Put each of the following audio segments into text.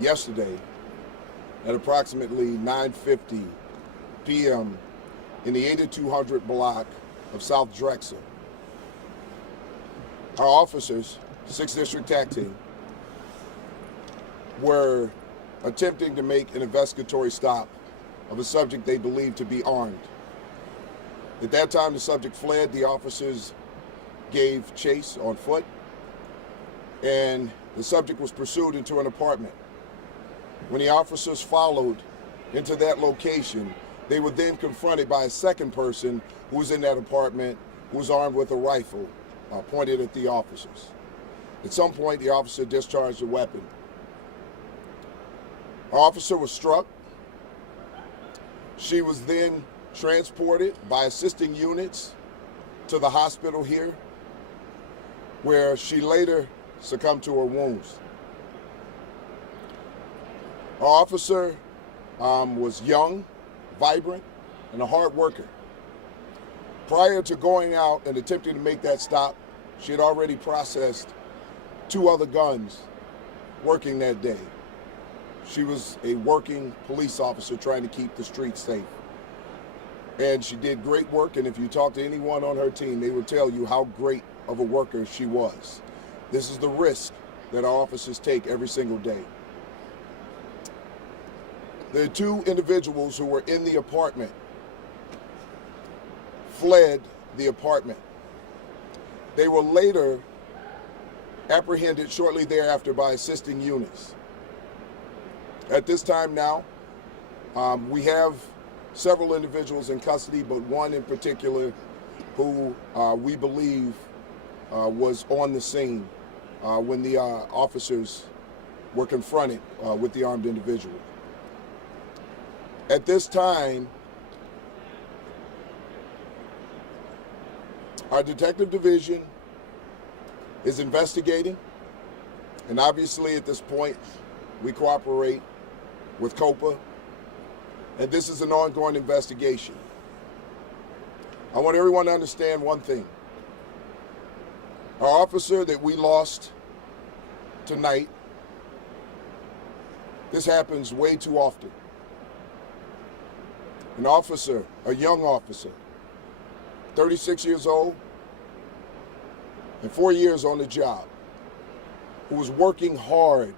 Yesterday, at approximately 9:50 p.m. in the 8200 block of South Drexel, our officers, 6th District TAC Team, were attempting to make an investigatory stop of a subject they believed to be armed. At that time, the subject fled. The officers gave chase on foot, and the subject was pursued into an apartment. When the officers followed into that location, they were then confronted by a second person who was in that apartment, who was armed with a rifle pointed at the officers. At some point, the officer discharged a weapon. Our officer was struck. She was then transported by assisting units to the hospital here, where she later succumbed to her wounds. Our officer was young, vibrant, and a hard worker. Prior to going out and attempting to make that stop, she had already processed 2 other guns working that day. She was a working police officer trying to keep the streets safe. And she did great work, and if you talk to anyone on her team, they will tell you how great of a worker she was. This is the risk that our officers take every single day. The 2 individuals who were in the apartment fled the apartment. They were later apprehended shortly thereafter by assisting units. At this time now, we have several individuals in custody, but one in particular who we believe was on the scene when the officers were confronted with the armed individual. At this time, our detective division is investigating, and obviously at this point, we cooperate with COPA, and this is an ongoing investigation. I want everyone to understand one thing. Our officer that we lost tonight, this happens way too often. An officer, a young officer, 36 years old, and 4 years on the job, who was working hard,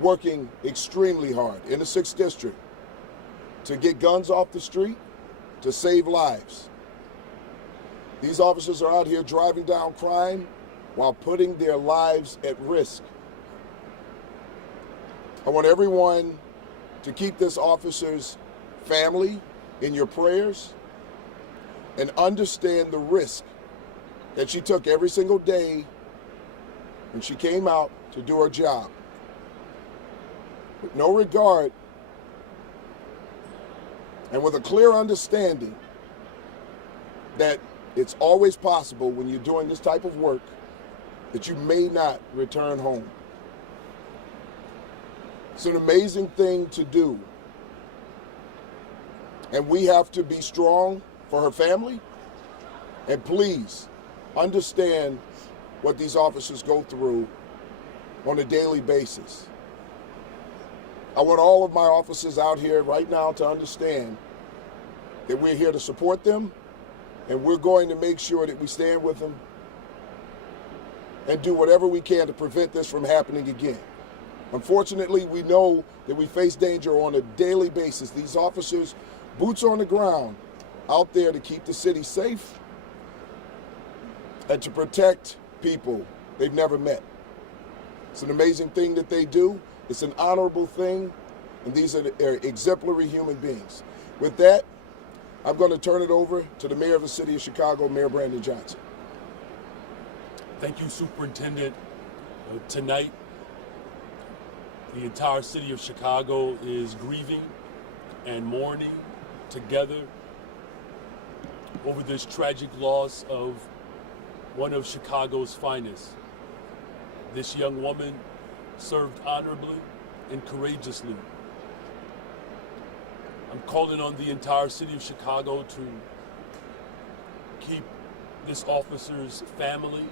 working extremely hard in the 6th District to get guns off the street, to save lives. These officers are out here driving down crime while putting their lives at risk. I want everyone to keep this officer's family in your prayers and understand the risk that she took every single day when she came out to do her job. With no regard and with a clear understanding that it's always possible when you're doing this type of work that you may not return home. It's an amazing thing to do. And we have to be strong for her family. And please understand what these officers go through on a daily basis. I want all of my officers out here right now to understand that we're here to support them, and we're going to make sure that we stand with them and do whatever we can to prevent this from happening again. Unfortunately, we know that we face danger on a daily basis. These officers, boots on the ground, out there to keep the city safe and to protect people they've never met. It's an amazing thing that they do. It's an honorable thing, and these are exemplary human beings. With that, I'm going to turn it over to the mayor of the city of Chicago, Mayor Brandon Johnson. Thank you, Superintendent. Tonight, the entire city of Chicago is grieving and mourning together over this tragic loss of one of Chicago's finest. This young woman served honorably and courageously. I'm calling on the entire city of Chicago to keep this officer's family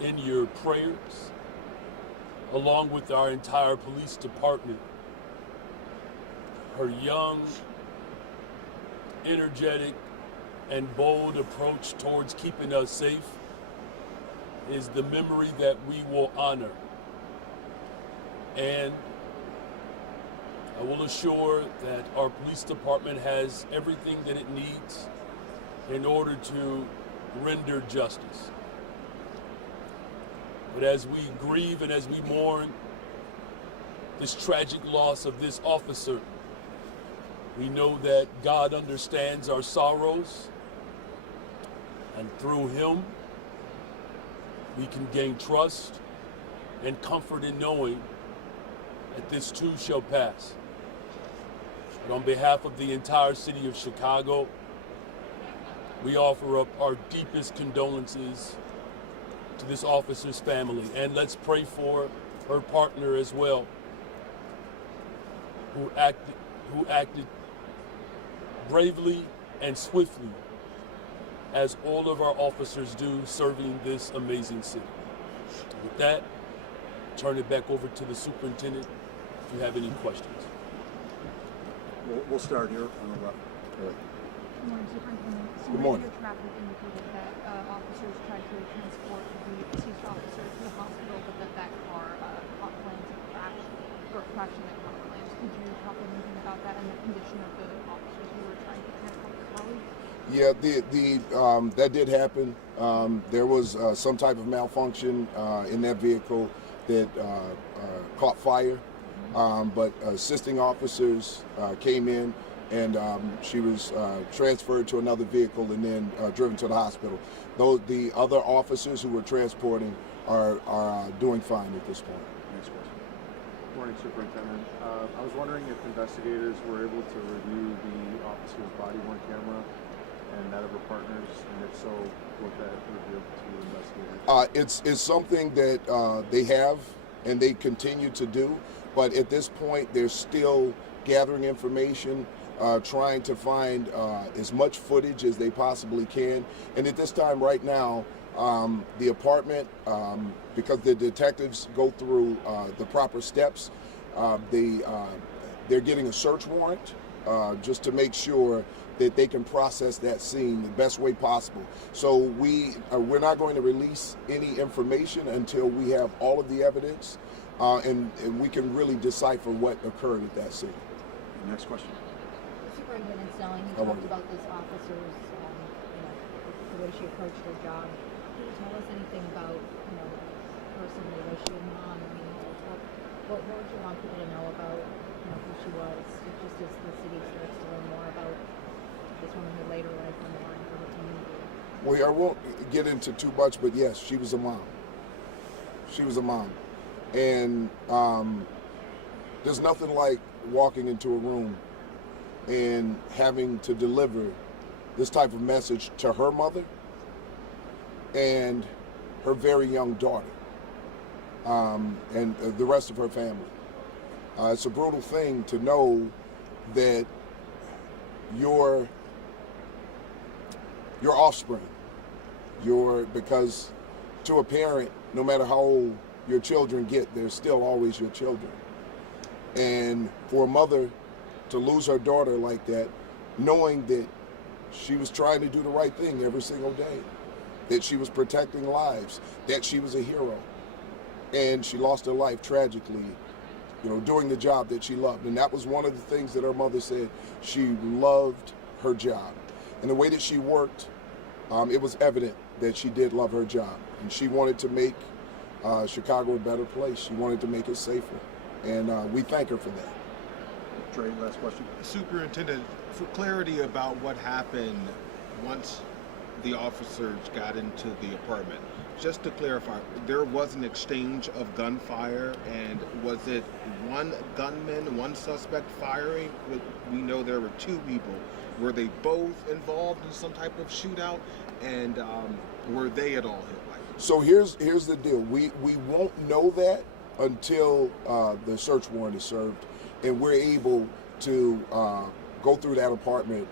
in your prayers, along with our entire police department. Her young, energetic, and bold approach towards keeping us safe is the memory that we will honor. And I will assure that our police department has everything that it needs in order to render justice. But as we grieve and as we mourn this tragic loss of this officer, we know that God understands our sorrows, and through him, we can gain trust and comfort in knowing that this too shall pass. And on behalf of the entire city of Chicago, we offer up our deepest condolences to this officer's family. And let's pray for her partner as well, who acted bravely and swiftly, as all of our officers do, serving this amazing city. With that, turn it back over to the superintendent if you have any questions. We'll start here on the left. Good morning, Superintendent. Good morning. Your traffic indicated that officers tried to transport the deceased officer to the hospital, but that car caught flames and crashed, or crashed and then caught flames. Could you talk anything about that and the condition of the officers who were trying to transport your colleague? Yeah, that did happen. There was some type of malfunction in that vehicle that caught fire, but assisting officers came in, and she was transferred to another vehicle and then driven to the hospital. Though the other officers who were transporting are doing fine at this point. Next question. Good morning, Superintendent. I was wondering if investigators were able to review the officer's body-worn camera and that of her partners, and if so, what that revealed to investigators? It's something that they have and they continue to do, but at this point they're still gathering information, trying to find as much footage as they possibly can. And at this time right now, the apartment, because the detectives go through the proper steps, they're getting a search warrant just to make sure that they can process that scene the best way possible. So we're not going to release any information until we have all of the evidence and we can really decipher what occurred at that scene. Next question. Superintendent Snelling, you talked about this officer's, the way she approached her job. Can you tell us anything about, personally, was she a mom? I mean, what would you want people to know about, who she was, just as the city starts to learn more about this woman who later life on the line for her community? Well, I won't get into too much, but yes, she was a mom. She was a mom. And there's nothing like walking into a room and having to deliver this type of message to her mother and her very young daughter and the rest of her family. It's a brutal thing to know that your offspring, because to a parent, no matter how old your children get, they're still always your children. And for a mother to lose her daughter like that, knowing that she was trying to do the right thing every single day, that she was protecting lives, that she was a hero, and she lost her life tragically, doing the job that she loved. And that was one of the things that her mother said. She loved her job. And the way that she worked, it was evident that she did love her job. And she wanted to make Chicago a better place. She wanted to make it safer. And we thank her for that. Trey, last question. Superintendent, for clarity about what happened once the officers got into the apartment, just to clarify, there was an exchange of gunfire, and was it one gunman, one suspect firing? We know there were two people. Were they both involved in some type of shootout, and were they at all hit by it? So here's the deal. We won't know that until the search warrant is served, and we're able to go through that apartment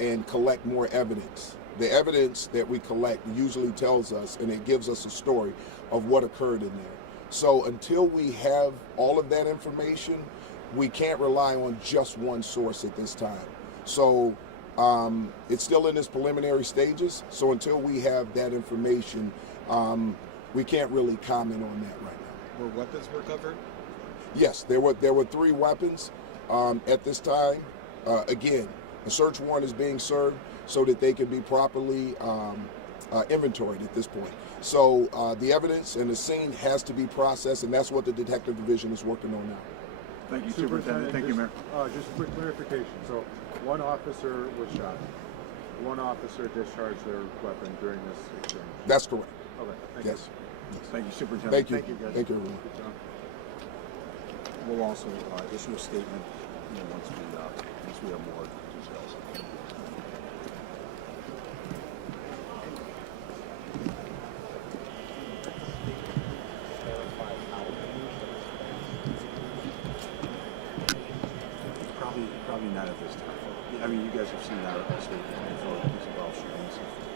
and collect more evidence the evidence that we collect usually tells us, and it gives us a story of what occurred in there. So until we have all of that information, we can't rely on just one source at this time. So it's still in its preliminary stages. So until we have that information, we can't really comment on that right now. Were weapons recovered? Yes, there were 3 weapons at this time. Again, a search warrant is being served so that they can be properly inventoried at this point. So the evidence and the scene has to be processed, and that's what the detective division is working on now. Thank you, Superintendent. Thank you, Mayor. Just a quick clarification. So, one officer was shot. One officer discharged their weapon during this exchange. That's correct. Okay, thank Yes. Thank you, Superintendent. Thank you. Thank you, guys. Thank you, everyone. you. Good job. We'll also issue a statement once we have more details. Probably not at this time. I mean, you guys have seen our statement before. It's about shootings.